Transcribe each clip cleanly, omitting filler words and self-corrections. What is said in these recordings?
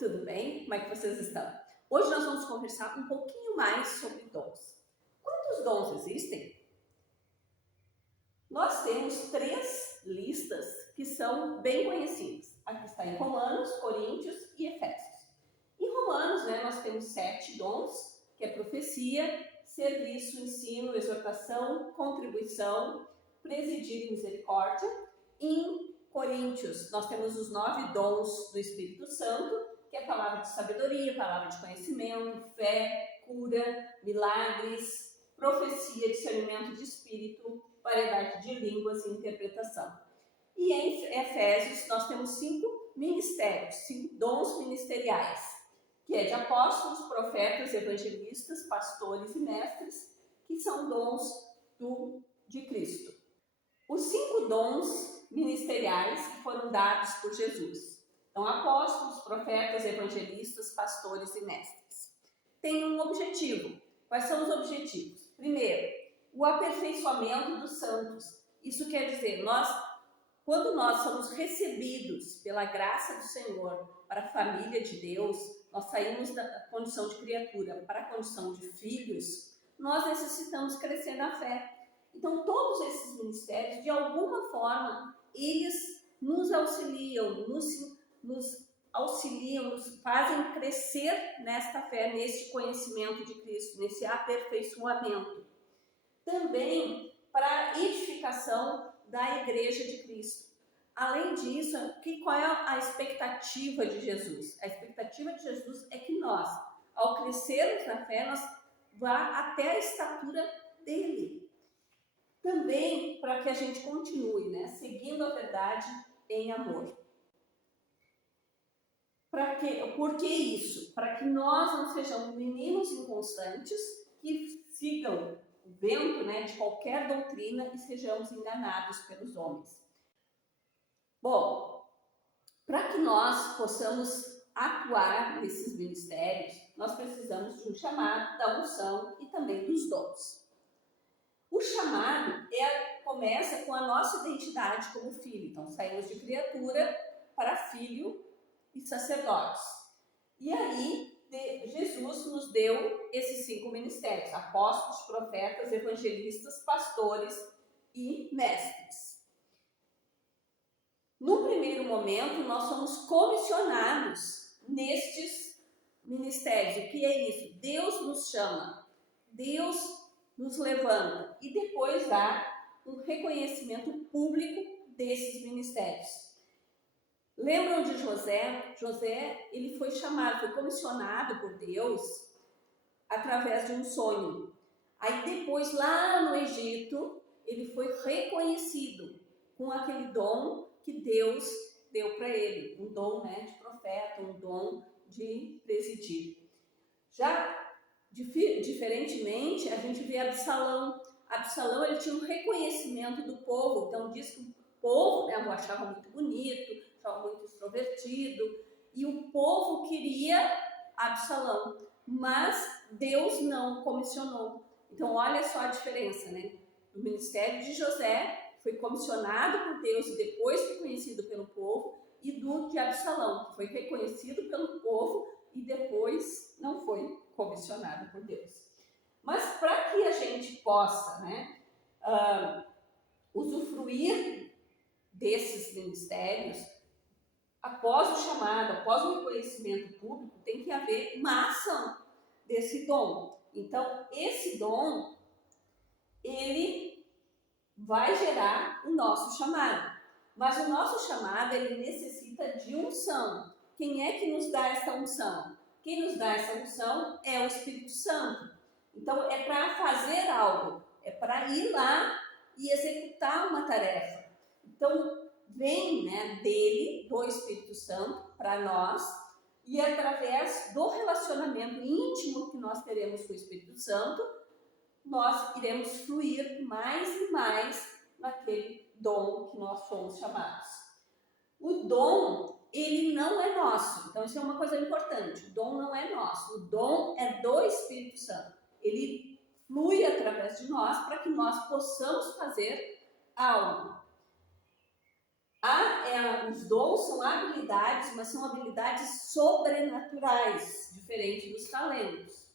tudo bem? Como é que vocês estão? Hoje nós vamos conversar um pouquinho mais sobre dons. Quantos dons existem? Nós temos 3 listas que são bem conhecidas. Aqui está em Romanos, Coríntios e Efésios. Em Romanos, nós temos 7 dons, que é profecia, serviço, ensino, exortação, contribuição, presidir e misericórdia. Em Coríntios, nós temos os 9 dons do Espírito Santo, que é a palavra de sabedoria, palavra de conhecimento, fé, cura, milagres, profecia, discernimento de espírito, variedade de línguas e interpretação. E em Efésios nós temos 5 ministérios, 5 dons ministeriais, que é de apóstolos, profetas, evangelistas, pastores e mestres, que são dons de Cristo. Os 5 dons ministeriais que foram dados por Jesus. Então, apóstolos, profetas, evangelistas, pastores e mestres. Tem um objetivo. Quais são os objetivos? Primeiro, o aperfeiçoamento dos santos. Isso quer dizer, quando nós somos recebidos pela graça do Senhor para a família de Deus, nós saímos da condição de criatura para a condição de filhos, nós necessitamos crescer na fé. Então, todos esses ministérios, de alguma forma, eles nos auxiliam, nos fazem crescer nesta fé, nesse conhecimento de Cristo, nesse aperfeiçoamento. Também para a edificação da Igreja de Cristo. Além disso, qual é a expectativa de Jesus? A expectativa de Jesus é que nós, ao crescermos na fé, nós vá até a estatura dele. Também para que a gente continue, seguindo a verdade em amor. Por que isso? Para que nós não sejamos meninos inconstantes que sigam o vento de qualquer doutrina e sejamos enganados pelos homens. Bom, para que nós possamos atuar nesses ministérios, nós precisamos de um chamado, da unção e também dos dons. O chamado começa com a nossa identidade como filho. Então, saímos de criatura para filho e sacerdotes. E aí, Jesus nos deu esses 5 ministérios: apóstolos, profetas, evangelistas, pastores e mestres. No primeiro momento, nós somos comissionados nestes ministérios. O que é isso? Deus nos chama, Deus nos levanta e depois dá um reconhecimento público desses ministérios. Lembram de José? José, ele foi chamado, foi comissionado por Deus através de um sonho. Aí depois, lá no Egito, ele foi reconhecido com aquele dom que Deus deu para ele. Um dom de profeta, um dom de presidir. Já diferentemente, a gente vê Absalão. Absalão, ele tinha um reconhecimento do povo. Então diz que o povo o achava muito bonito, achava muito extrovertido, e o povo queria Absalão, mas Deus não comissionou. Então olha só a diferença, do ministério de José, foi comissionado por Deus e depois reconhecido pelo povo, e do de Absalão, que foi reconhecido pelo povo e depois não foi comissionado por Deus. Mas para que a gente possa usufruir desses ministérios, após o chamado, após o reconhecimento público, tem que haver uma ação desse dom. Então, esse dom, ele vai gerar o nosso chamado. Mas o nosso chamado, ele necessita de unção. Quem é que nos dá essa unção? Quem nos dá essa unção é o Espírito Santo. Então, é para fazer algo, é para ir lá e executar uma tarefa. Então, vem dele, do Espírito Santo, para nós, e através do relacionamento íntimo que nós teremos com o Espírito Santo, nós iremos fluir mais e mais naquele dom que nós fomos chamados. O dom, ele não é nosso. Então, isso é uma coisa importante. O dom não é nosso. O dom é do Espírito Santo. Ele flui através de nós para que nós possamos fazer algo. Os dons são habilidades, mas são habilidades sobrenaturais, diferente dos talentos.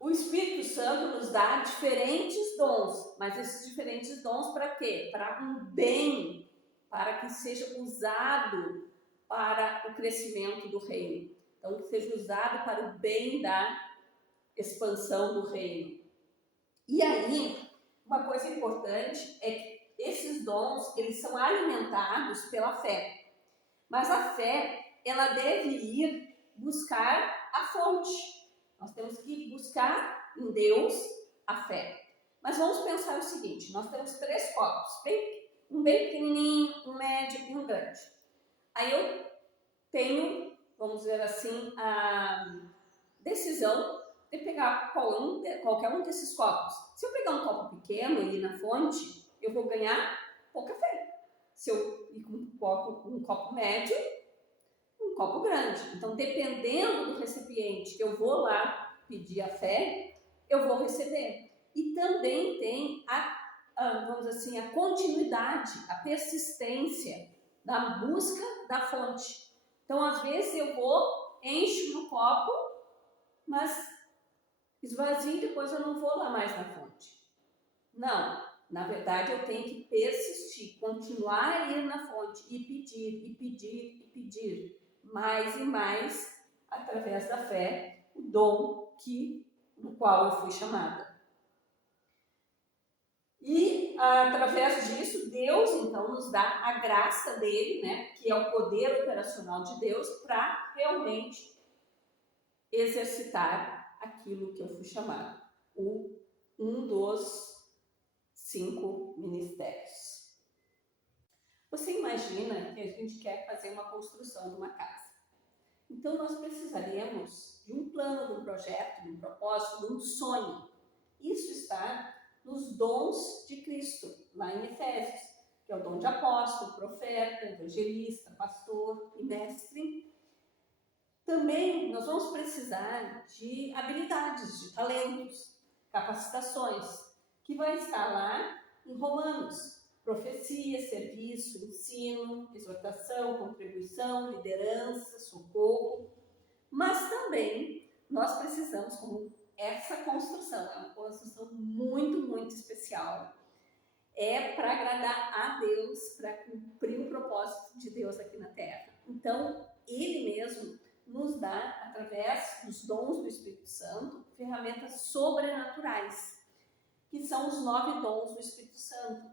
O Espírito Santo nos dá diferentes dons, mas esses diferentes dons para quê? Para um bem, para que seja usado para o crescimento do reino. Então, que seja usado para o bem da expansão do reino. E aí, uma coisa importante é que esses dons, eles são alimentados pela fé. Mas a fé, ela deve ir buscar a fonte. Nós temos que buscar em Deus a fé. Mas vamos pensar o seguinte, nós temos 3 copos, um bem pequenininho, um médio e um grande. Aí eu tenho, vamos dizer assim, a decisão de pegar qualquer um desses copos. Se eu pegar um copo pequeno e ir na fonte, eu vou ganhar pouca fé. Se eu ir com um copo médio, um copo grande. Então, dependendo do recipiente que eu vou lá pedir a fé, eu vou receber. E também tem vamos dizer assim, a continuidade, a persistência da busca da fonte. Então, às vezes eu encho no copo, mas esvazio e depois eu não vou lá mais na fonte. Não, na verdade eu tenho que persistir, continuar a ir na fonte e pedir, e pedir, e pedir, mais e mais, através da fé, o dom no qual eu fui chamada. E através disso, Deus então nos dá a graça dele, né, que é o poder operacional de Deus, para realmente exercitar aquilo que eu fui chamado, um dos 5 ministérios. Você imagina que a gente quer fazer uma construção de uma casa. Então nós precisaríamos de um plano, de um projeto, de um propósito, de um sonho. Isso está nos dons de Cristo, lá em Efésios, que é o dom de apóstolo, profeta, evangelista, pastor e mestre. Também nós vamos precisar de habilidades, de talentos, capacitações, que vai estar lá em Romanos. Profecia, serviço, ensino, exortação, contribuição, liderança, socorro. Mas também nós precisamos, como essa construção, é uma construção muito, muito especial. É para agradar a Deus, para cumprir o propósito de Deus aqui na Terra. Então, Ele mesmo nos dá, através dos dons do Espírito Santo, ferramentas sobrenaturais, que são os 9 dons do Espírito Santo,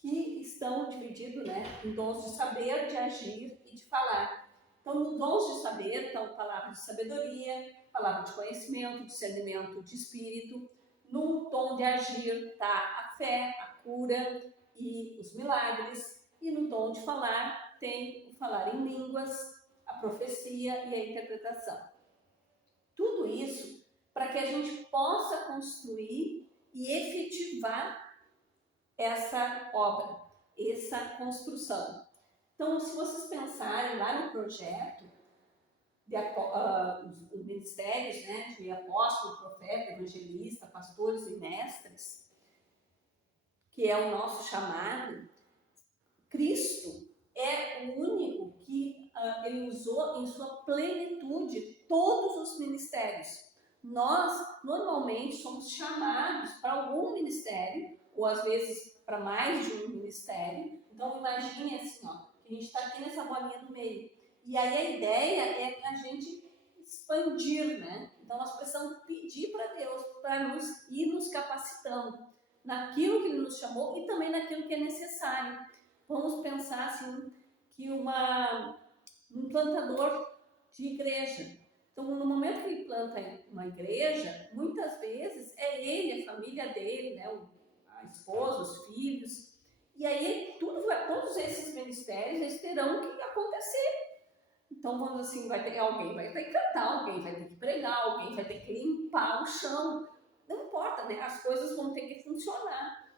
que estão divididos, né, em dons de saber, de agir e de falar. Então, no dons de saber estão palavras de sabedoria, palavra de conhecimento, discernimento de espírito. No dom de agir está a fé, a cura e os milagres. E no dom de falar tem o falar em línguas, a profecia e a interpretação. Tudo isso para que a gente possa construir e efetivar essa obra, essa construção. Então, se vocês pensarem lá no projeto, os ministérios, né, de apóstolo, profeta, evangelista, pastores e mestres, que é o nosso chamado, Cristo é o único que ele usou em sua plenitude todos os ministérios. Nós, normalmente, somos chamados para algum ministério, ou às vezes para mais de um ministério. Então, imagine assim, ó, que a gente está aqui nessa bolinha no meio. E aí a ideia é a gente expandir, né? Então, nós precisamos pedir para Deus para nos ir nos capacitando naquilo que Ele nos chamou e também naquilo que é necessário. Vamos pensar assim, que um plantador de igreja. Então, no momento que ele planta uma igreja, muitas vezes é ele, a família dele, né, a esposa, os filhos. E aí, todos esses ministérios eles terão que acontecer. Então, vamos assim, alguém vai ter que cantar, alguém vai ter que pregar, alguém vai ter que limpar o chão. Não importa, né? As coisas vão ter que funcionar.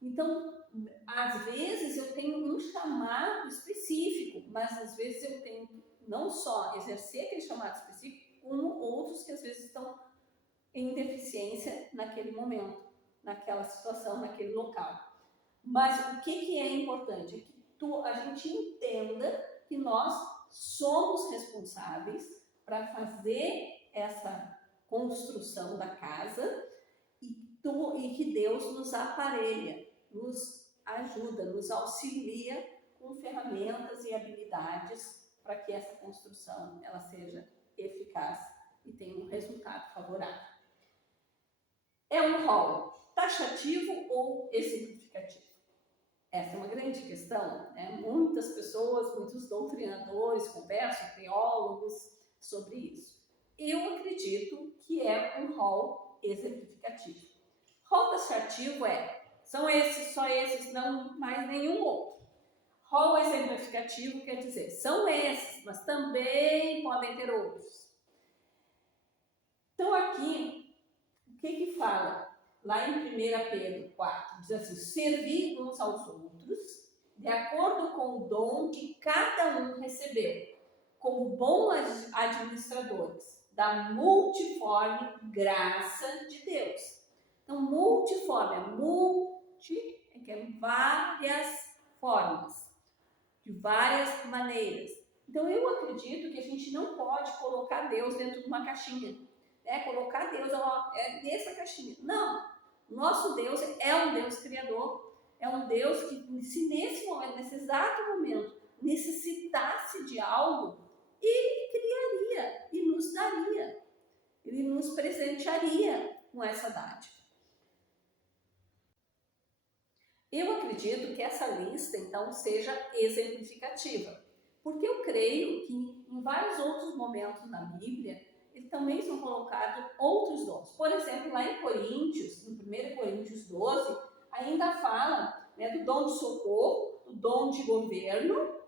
Então, às vezes eu tenho um chamado específico, mas às vezes eu tenho que não só exercer aquele chamado específico, como outros que às vezes estão em deficiência naquele momento, naquela situação, naquele local. Mas o que é importante? É que a gente entenda que nós somos responsáveis para fazer essa construção da casa e que Deus nos aparelha, nos ajuda, nos auxilia com ferramentas e habilidades para que essa construção ela seja eficaz e tenha um resultado favorável. É um rol taxativo ou exemplificativo? Essa é uma grande questão, né? Muitas pessoas, muitos doutrinadores conversam, teólogos, sobre isso. Eu acredito que é um rol exemplificativo. Rol taxativo são esses, só esses, não mais nenhum outro. Rol exemplificativo quer dizer, são esses, mas também podem ter outros. Então aqui, o que fala? Lá em 1 Pedro 4, diz assim, servir uns aos outros, de acordo com o dom que cada um recebeu, como bons administradores da multiforme graça de Deus. Então, multiforme, que é várias formas, de várias maneiras. Então, eu acredito que a gente não pode colocar Deus dentro de uma caixinha, né? Colocar Deus nessa caixinha. Não, nosso Deus é um Deus criador, é um Deus que, se nesse momento, nesse exato momento, necessitasse de algo, Ele criaria e nos daria, Ele nos presentearia com essa dádiva. Eu acredito que essa lista, então, seja exemplificativa, porque eu creio que em vários outros momentos na Bíblia, também são colocados outros dons. Por exemplo, lá em Coríntios, em 1 Coríntios 12, ainda fala, né, do dom de socorro, do dom de governo.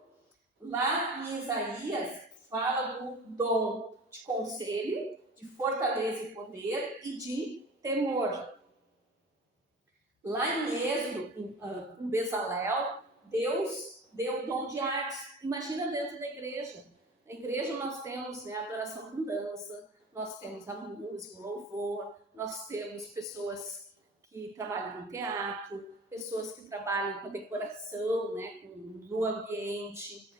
Lá em Isaías, fala do dom de conselho, de fortaleza e poder e de temor. Lá em Êxodo, em Bezalel, Deus deu o dom de artes. Imagina dentro da igreja. Na igreja nós temos, né, a adoração com dança, nós temos a música, o louvor, nós temos pessoas que trabalham no teatro, pessoas que trabalham com a decoração, né, no ambiente,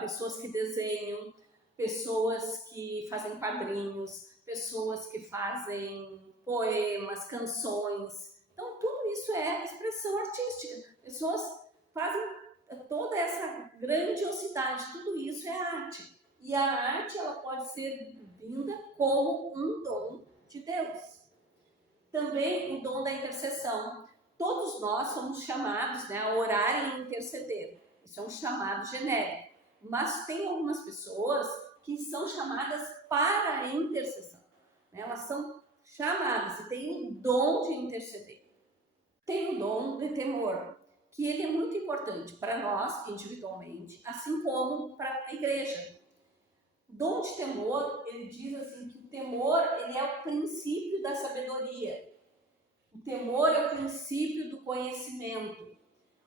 pessoas que desenham, pessoas que fazem quadrinhos, pessoas que fazem poemas, canções. Então, tudo isso é expressão artística. Pessoas fazem toda essa grandiosidade, tudo isso é arte. E a arte, ela pode ser vinda como um dom de Deus. Também o dom da intercessão. Todos nós somos chamados, né, a orar e interceder. Isso é um chamado genérico. Mas tem algumas pessoas que são chamadas para a intercessão. Né? Elas são chamadas e têm o dom de interceder. Tem o dom de temor, que ele é muito importante para nós individualmente, assim como para a igreja. O dom de temor, ele diz assim que o temor ele é o princípio da sabedoria. O temor é o princípio do conhecimento.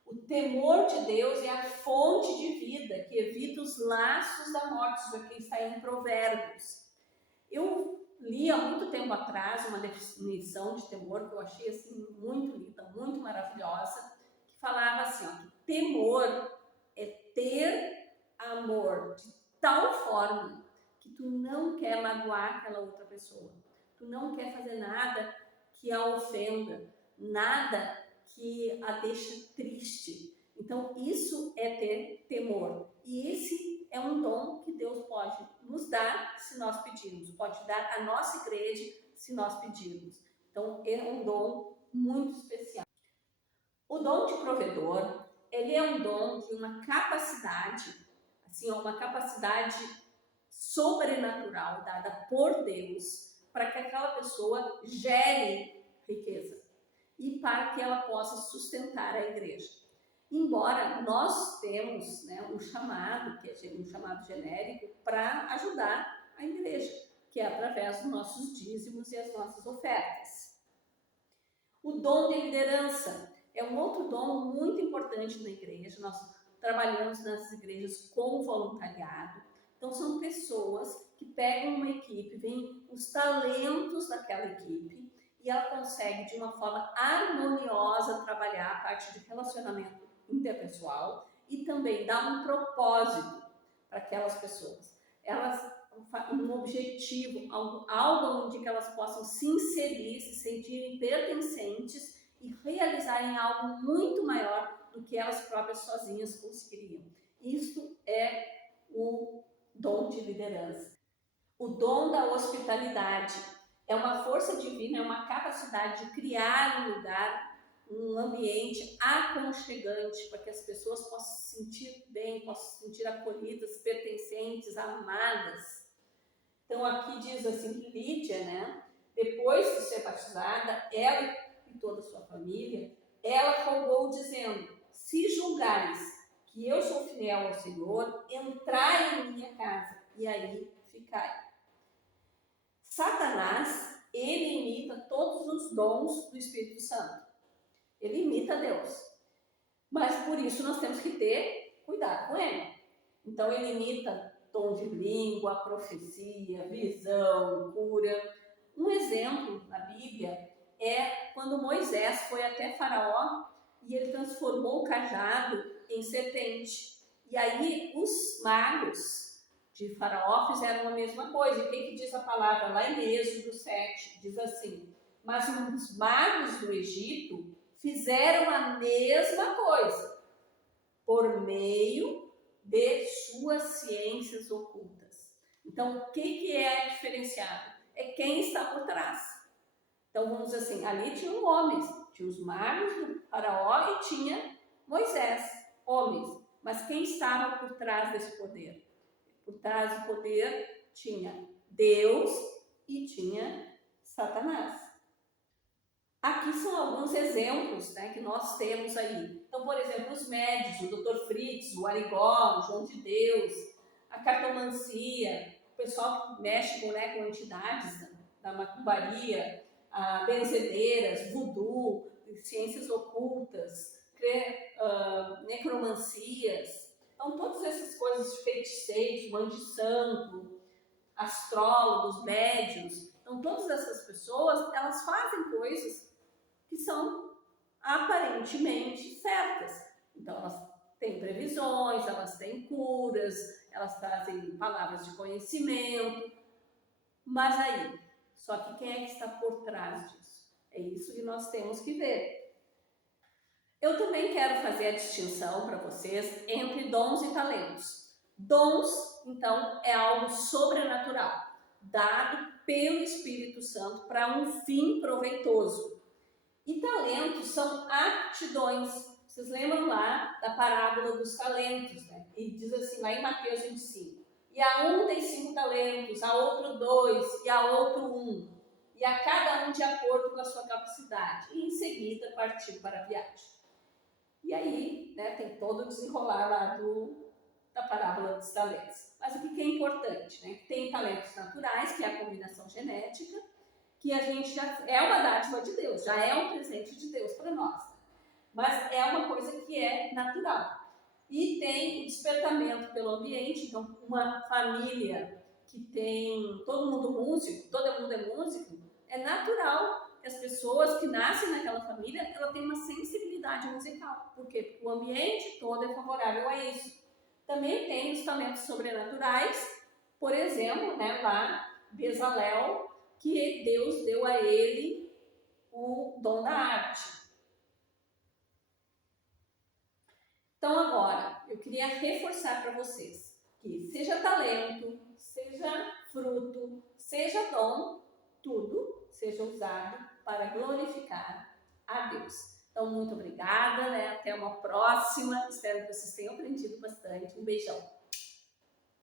O temor de Deus é a fonte de vida que evita os laços da morte, isso aqui está em Provérbios. Eu li há muito tempo atrás uma definição de temor que eu achei assim, muito linda, muito maravilhosa, que falava assim, ó, que temor é ter amor de tal forma que tu não quer magoar aquela outra pessoa, tu não quer fazer nada que a ofenda, nada que a deixa triste. Então, isso é ter temor. E esse é um dom que Deus pode nos dar se nós pedirmos. Pode dar à nossa igreja se nós pedirmos. Então, é um dom muito especial. O dom de provedor, ele é um dom de uma capacidade, assim, uma capacidade sobrenatural dada por Deus para que aquela pessoa gere riqueza e para que ela possa sustentar a igreja. Embora nós temos, né, um chamado, que é um chamado genérico, para ajudar a igreja, que é através dos nossos dízimos e as nossas ofertas. O dom de liderança é um outro dom muito importante na igreja. Nós trabalhamos nas igrejas com voluntariado. Então, são pessoas que pegam uma equipe, veem os talentos daquela equipe e ela consegue, de uma forma harmoniosa, trabalhar a parte de relacionamento interpessoal e também dar um propósito para aquelas pessoas. Elas um objetivo, algo onde que elas possam se inserir, se sentirem pertencentes e realizarem algo muito maior do que elas próprias sozinhas conseguiriam. Isso é o dom de liderança. O dom da hospitalidade é uma força divina, é uma capacidade de criar um lugar, um ambiente aconchegante para que as pessoas possam se sentir bem, possam se sentir acolhidas, pertencentes, amadas. Então aqui diz assim que Lídia, né, depois de ser batizada, ela e toda a sua família, ela rogou dizendo: se julgares que eu sou fiel ao Senhor, entrai em minha casa e aí ficai. Satanás, ele imita todos os dons do Espírito Santo. Ele imita Deus. Mas por isso nós temos que ter cuidado com ele. Então ele imita tom de língua, profecia, visão, cura. Um exemplo na Bíblia é quando Moisés foi até Faraó e ele transformou o cajado em serpente. E aí os magos de Faraó fizeram a mesma coisa. E o que diz a palavra lá em Êxodo 7? Diz assim: mas os magos do Egito fizeram a mesma coisa por meio de suas ciências ocultas. Então, o que é diferenciado? É quem está por trás. Então, vamos dizer assim, ali tinham homens, tinha os magos do Faraó e tinha Moisés, homens. Mas quem estava por trás desse poder? Por trás do poder tinha Deus e tinha Satanás. Aqui são alguns exemplos, né, que nós temos aí. Então, por exemplo, os médios, o Dr. Fritz, o Arigó, o João de Deus, a cartomancia, o pessoal que mexe com entidades da macumbaria, a benzedeiras, voodoo, ciências ocultas, necromancias. Então, todas essas coisas, feiticeiros, mande santo, astrólogos, médios, então todas essas pessoas, elas fazem coisas que são aparentemente certas. Então, elas têm previsões, elas têm curas, elas trazem palavras de conhecimento, mas aí, só que quem é que está por trás disso? É isso que nós temos que ver. Eu também quero fazer a distinção para vocês entre dons e talentos. Dons, então, é algo sobrenatural, dado pelo Espírito Santo para um fim proveitoso. E talentos são aptidões. Vocês lembram lá da parábola dos talentos, né? E diz assim, lá em Mateus 25. E a um tem 5 talentos, a outro 2, e a outro 1. E a cada um de acordo com a sua capacidade. E em seguida partiu para a viagem. E aí, né, tem todo o desenrolar lá da parábola dos talentos. Mas o que é importante, né? Tem talentos naturais, que é a combinação genética, que a gente já é uma dádiva de Deus, já é um presente de Deus para nós. Mas é uma coisa que é natural. E tem o despertamento pelo ambiente, então uma família que tem todo mundo é músico, é natural que as pessoas que nascem naquela família, ela tem uma sensibilidade musical, porque o ambiente todo é favorável a isso. Também tem os talentos sobrenaturais, por exemplo, né, lá, Bezalel, que Deus deu a ele o dom da arte. Então agora, eu queria reforçar para vocês que seja talento, seja fruto, seja dom, tudo seja usado para glorificar a Deus. Então, muito obrigada, né? Até uma próxima. Espero que vocês tenham aprendido bastante. Um beijão.